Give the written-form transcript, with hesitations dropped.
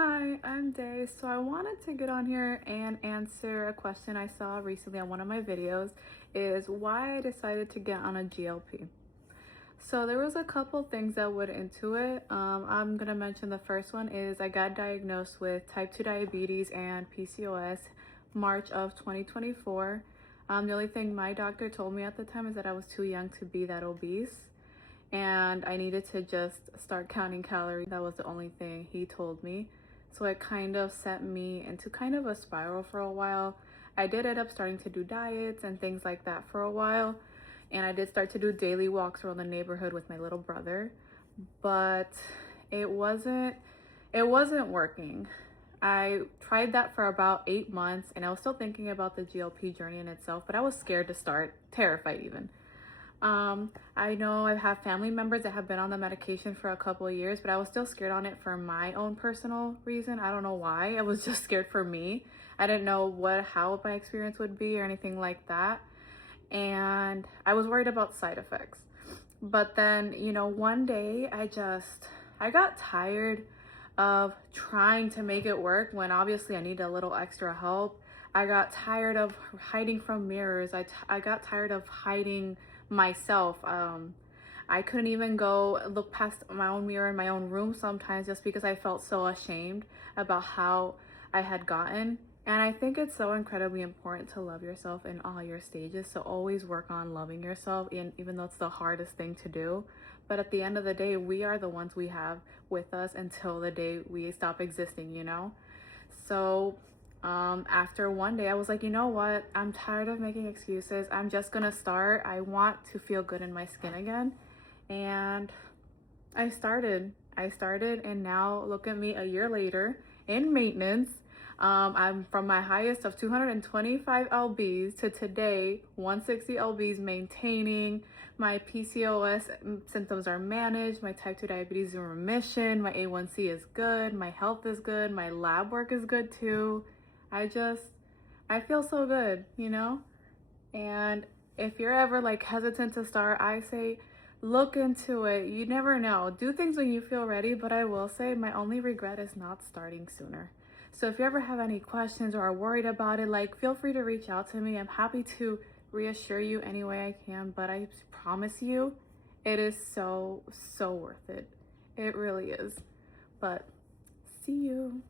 Hi, I'm Day. So I wanted to get on here and answer a question I saw recently on one of my videos, is why I decided to get on a GLP. So there was a couple things that went into it. I'm gonna mention the first one is I got diagnosed with type 2 diabetes and PCOS March of 2024. The only thing my doctor told me at the time is that I was too young to be that obese and I needed to just start counting calories. That was the only thing he told me. So it kind of set me into kind of a spiral for a while. I did end up starting to do diets and things like that for a while. And I did start to do daily walks around the neighborhood with my little brother, but it wasn't working. I tried that for about 8 months and I was still thinking about the GLP journey in itself, but I was scared to start, terrified even. I know I have family members that have been on the medication for a couple of years, but I was still scared on it for my own personal reason. I don't know why. I was just scared for me. I didn't know how my experience would be or anything like that. And I was worried about side effects. But then, one day I got tired of trying to make it work when obviously I needed a little extra help. I got tired of hiding from mirrors. I got tired of hiding myself. I couldn't even go look past my own mirror in my own room sometimes just because I felt so ashamed about how I had gotten. And I think it's so incredibly important to love yourself in all your stages. So always work on loving yourself, and even though it's the hardest thing to do. But at the end of the day, we are the ones we have with us until the day we stop existing, So after one day, I was like, you know what? I'm tired of making excuses. I'm just gonna start. I want to feel good in my skin again. And I started, and now look at me a year later in maintenance. I'm from my highest of 225 lbs to today 160 lbs, maintaining. My PCOS symptoms are managed, my type 2 diabetes is in remission, my A1C is good, my health is good, my lab work is good too. I feel so good, And if you're ever like hesitant to start, I say look into it. You never know. Do things when you feel ready, but I will say my only regret is not starting sooner. So if you ever have any questions or are worried about it, feel free to reach out to me. I'm happy to reassure you any way I can, but I promise you it is so worth it. It really is. But see you.